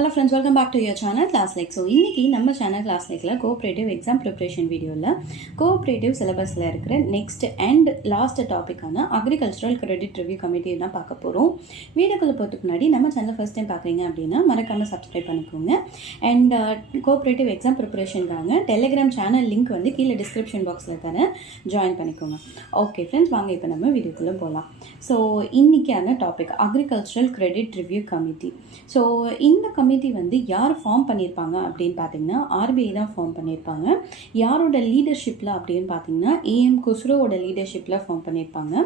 Hello friends, welcome back to your channel Class Like. So இன்னைக்கு நம்ம channel Class Likeல cooperative exam preparation வீடியோல cooperative சிலபஸ்ல இருக்கிற நெக்ஸ்ட் அண்ட் லாஸ்ட் டாபிக்கான அக்ரிகல்ச்சரல் கிரெடிட் ரிவ்யூ கமிட்டி தான் பார்க்க போறோம். வீடியோக்குள்ள போறதுக்கு முன்னாடி நம்ம சேனல் ஃபர்ஸ்ட் டைம் பார்க்குறீங்க அப்படின்னா மறக்காம சப்ஸ்கிரைப் பண்ணிக்கோங்க. அண்ட் கோஆபரேட்டிவ் எக்ஸாம் ப்ரிப்பரேஷனுக்கான டெலிகிராம் சேனல் லிங்க் வந்து கீழே டிஸ்கிரிப்ஷன் பாக்ஸ்ல தரேன், ஜாயின் பண்ணிக்கோங்க. ஓகே ஃப்ரெண்ட்ஸ், வாங்க இப்போ நம்ம வீடியோக்குள்ள போகலாம். ஸோ இன்னைக்கான topic agricultural credit review committee. So இந்த கமிட்டி வந்து யார் ஃபார்ம் பண்ணியிருப்பாங்க அப்படின்னு பார்த்தீங்கன்னா ஆர்பிஐ தான் ஃபார்ம் பண்ணியிருப்பாங்க. யாரோட லீடர்ஷிப்பில் அப்படின்னு பார்த்தீங்கன்னா ஏஎம் குஸ்ரோவோட லீடர்ஷிப்பில் ஃபார்ம் பண்ணியிருப்பாங்க.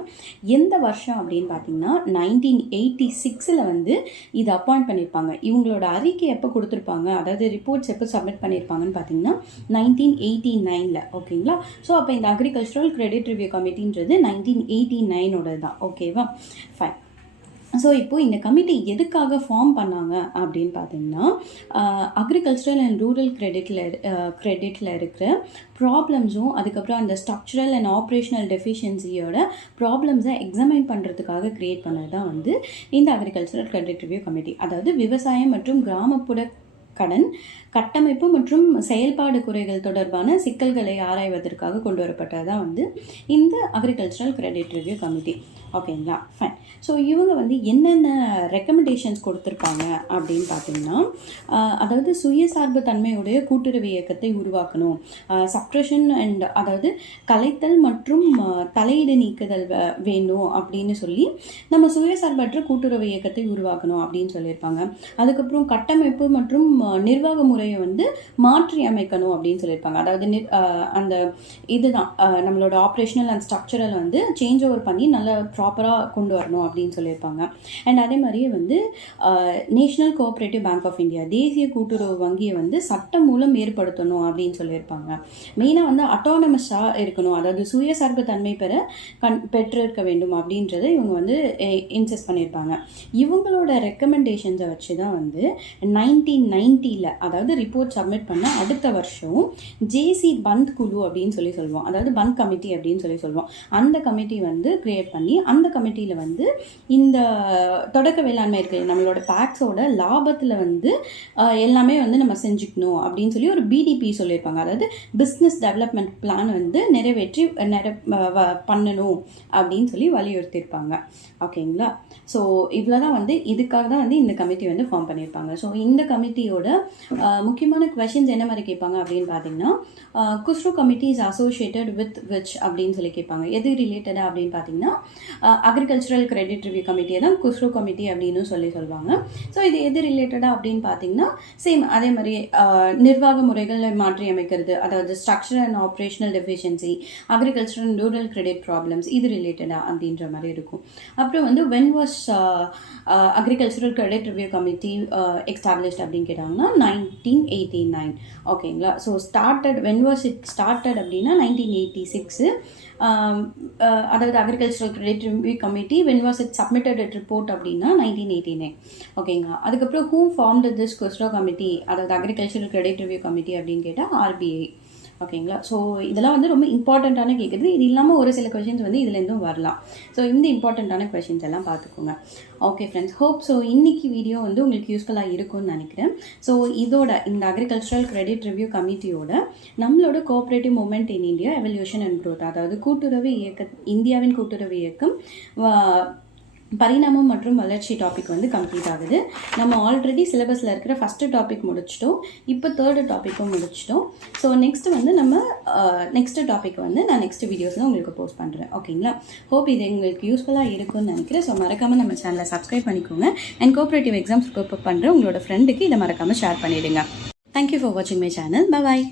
எந்த வருஷம் அப்படின்னு பார்த்தீங்கன்னா 1986 வந்து இது அப்பாயிண்ட் பண்ணியிருப்பாங்க. இவங்களோட அறிக்கை எப்போ கொடுத்துருப்பாங்க, அதாவது ரிப்போர்ட்ஸ் எப்போ சப்மிட் பண்ணியிருப்பாங்கன்னு பார்த்தீங்கன்னா 1989. ஓகேங்களா? ஸோ அப்போ இந்த அக்ரிகல்ச்சரல் கிரெடிட் ரிவ்யூ கமிட்டின்றது 1989 தான். ஓகேவா? ஃபைன். ஸோ இப்போது இந்த கமிட்டி எதுக்காக ஃபார்ம் பண்ணாங்க அப்படின்னு பார்த்தீங்கன்னா அக்ரிகல்ச்சரல் அண்ட் ரூரல் கிரெடிட்டில் இருக்கிற ப்ராப்ளம்ஸும் அதுக்கப்புறம் அந்த ஸ்ட்ரக்சரல் அண்ட் ஆப்ரேஷனல் டெஃபிஷியன்சியோட ப்ராப்ளம்ஸை எக்ஸாமைன் பண்ணுறதுக்காக க்ரியேட் பண்ணது தான் வந்து இந்த அக்ரிகல்ச்சரல் கிரெடிட் ரிவ்யூ கமிட்டி. அதாவது விவசாயம் மற்றும் கிராமப்புற கடன் கட்டமைப்பு மற்றும் செயல்பாடு குறைகள் தொடர்பான சிக்கல்களை ஆராய்வதற்காக கொண்டு வரப்பட்டது தான் வந்து இந்த அக்ரிகல்ச்சரல் கிரெடிட் ரிவ்யூ கமிட்டி. ஓகேங்களா? ஃபைன். ஸோ இவங்க வந்து என்னென்ன ரெக்கமெண்டேஷன்ஸ் கொடுத்துருப்பாங்க அப்படின்னு பார்த்தீங்கன்னா, அதாவது சுயசார்பு தன்மையுடைய கூட்டுறவு இயக்கத்தை உருவாக்கணும், சப்ரஷன் அண்ட் அதாவது கலைத்தல் மற்றும் தலையீடு நீக்குதல் வேண்டும் அப்படின்னு சொல்லி நம்ம சுயசார்பற்ற கூட்டுறவு இயக்கத்தை உருவாக்கணும் அப்படின்னு சொல்லியிருப்பாங்க. அதுக்கப்புறம் கட்டமைப்பு மற்றும் நிர்வாக முறையை வந்து மாற்றி அமைக்கணும் அப்படின்னு சொல்லியிருப்பாங்க. அதாவது அந்த இதுதான் நம்மளோட ஆப்ரேஷனல் அண்ட் ஸ்ட்ரக்சரல் வந்து சேஞ்ச் ஓவர் பண்ணி நல்லா ப்ராப்பராக கொண்டு வரணும் அப்படின்னு சொல்லியிருப்பாங்க. அண்ட் அதே மாதிரியே வந்து national cooperative bank of India தேசிய கூட்டுறவு வங்கியை வந்து சட்டம் மூலம் ஏற்படுத்தணும் அப்படின்னு சொல்லியிருப்பாங்க. மெயினாக வந்து அட்டானமஸாக இருக்கணும், அதாவது சுயசார்பு தன்மை பெற்றிருக்க வேண்டும் அப்படின்றத இவங்க வந்து இன்சிஸ்ட் பண்ணியிருப்பாங்க. இவங்களோட ரெக்கமெண்டேஷன்ஸை வச்சு தான் வந்து 1990 அதாவது ரிப்போர்ட் சப்மிட் பண்ண அடுத்த வருஷம் ஜேசி பந்த் குழு அப்படின்னு சொல்லுவோம், அதாவது பந்த் கமிட்டி அப்படின்னு சொல்லுவோம். அந்த கமிட்டி வந்து கிரியேட் பண்ணி அந்த கமிட்டியில் வந்து இந்த தொடக்க வேளாண்மை இருக்கு நம்மளோட பேக்ஸோட லாபத்தில் வந்து எல்லாமே வந்து நம்ம செஞ்சுக்கணும் அப்படின்னு சொல்லி ஒரு பிடிபி சொல்லியிருப்பாங்க. அதாவது பிஸ்னஸ் டெவலப்மெண்ட் பிளான் வந்து நிறைவேற்றி பண்ணணும் அப்படின்னு சொல்லி வலியுறுத்தியிருப்பாங்க. ஓகேங்களா? ஸோ இவ்வளோதான் வந்து இதுக்காக தான் வந்து இந்த கமிட்டி வந்து ஃபார்ம் பண்ணியிருப்பாங்க. ஸோ இந்த கமிட்டியோட முக்கியமான கொஷின்ஸ் என்ன மாதிரி கேட்பாங்க அப்படின்னு பார்த்தீங்கன்னா, Khusro committee is associated with which அப்படின்னு சொல்லி கேட்பாங்க. எது ரிலேட்டடாக அப்படின்னு பார்த்தீங்கன்னா அக்ரிகல்ச்சரல் கிரெடிட் ரிவ்யூ கமிட்டியை தான் குஸ்ரோ கமிட்டி அப்படின்னு சொல்லுவாங்க. ஸோ இது எது ரிலேட்டடாக அப்படின்னு பார்த்தீங்கன்னா சேம் அதே மாதிரி நிர்வாக முறைகளை மாற்றி அமைக்கிறது, அதாவது structure and operational deficiency, agriculture and rural credit problems, இது ரிலேட்டடாக அப்படின்ற மாதிரி இருக்கும். அப்புறம் வந்து when was agricultural credit review committee established அப்படின்னு கேட்டாங்கன்னா 1989. ஓகேங்களா? So when was it started அப்படின்னா 1986. அதாவது agricultural credit review committee when was it submitted it report அப்படின்னா 1989. ஓகேங்களா? அதுக்கப்புறம் who formed this Khusro committee, அதாவது அக்ரிகல்ச்சரல் கிரெடிட் ரிவ்யூ கமிட்டி அப்படின்னு கேட்டால் ஆர்பிஐ. ஓகேங்களா? ஸோ இதெல்லாம் வந்து ரொம்ப இம்பார்ட்டண்ட்டான கேட்குறது. இது இல்லாமல் ஒரு சில கொஷின்ஸ் வந்து இதுலேருந்தும் வரலாம். ஸோ இந்த இம்பார்ட்டண்ட்டான கொஷின்ஸ் எல்லாம் பார்த்துக்கோங்க. ஓகே ஃப்ரெண்ட்ஸ், ஹோப் ஸோ இன்னைக்கு வீடியோ வந்து உங்களுக்கு யூஸ்ஃபுல்லாக இருக்கும்னு நினைக்கிறேன். ஸோ இதோட இந்த அக்ரிகல்ச்சரல் கிரெடிட் ரிவ்யூ கமிட்டியோட நம்மளோட cooperative movement in India evolution and growth, அதாவது கூட்டுறவு இந்தியாவின் கூட்டுறவு இயக்கம் பரிணாமம் மற்றும் வளர்ச்சி டாபிக் வந்து கம்ப்ளீட் ஆகுது. நம்ம ஆல்ரெடி சிலபஸில் இருக்கிற ஃபஸ்ட்டு டாபிக் முடிச்சிட்டோம், இப்போ தேர்டு டாப்பிக்கும் முடிச்சிட்டோம். ஸோ நெக்ஸ்ட் வந்து நம்ம நெக்ஸ்ட்டு டாபிக் வந்து நான் நெக்ஸ்ட் வீடியோஸில் உங்களுக்கு போஸ்ட் பண்ணுறேன். ஓகேங்களா? ஹோப் இது உங்களுக்கு யூஸ்ஃபுல்லாக இருக்கும்னு நினைக்கிறேன். ஸோ மறக்காமல் நம்ம சேனலை சப்ஸ்கிரைப் பண்ணிக்கோங்க. அண்ட் கோஆப்ரேட்டிவ் எக்ஸாம்ஸ் ப்ரிப்பேர் பண்ணுற உங்களோட ஃப்ரெண்டுக்கு இதை மறக்காமல் ஷேர் பண்ணிவிடுங்க. தேங்க்யூ ஃபார் வாட்சிங் மை சேனல். பாய்.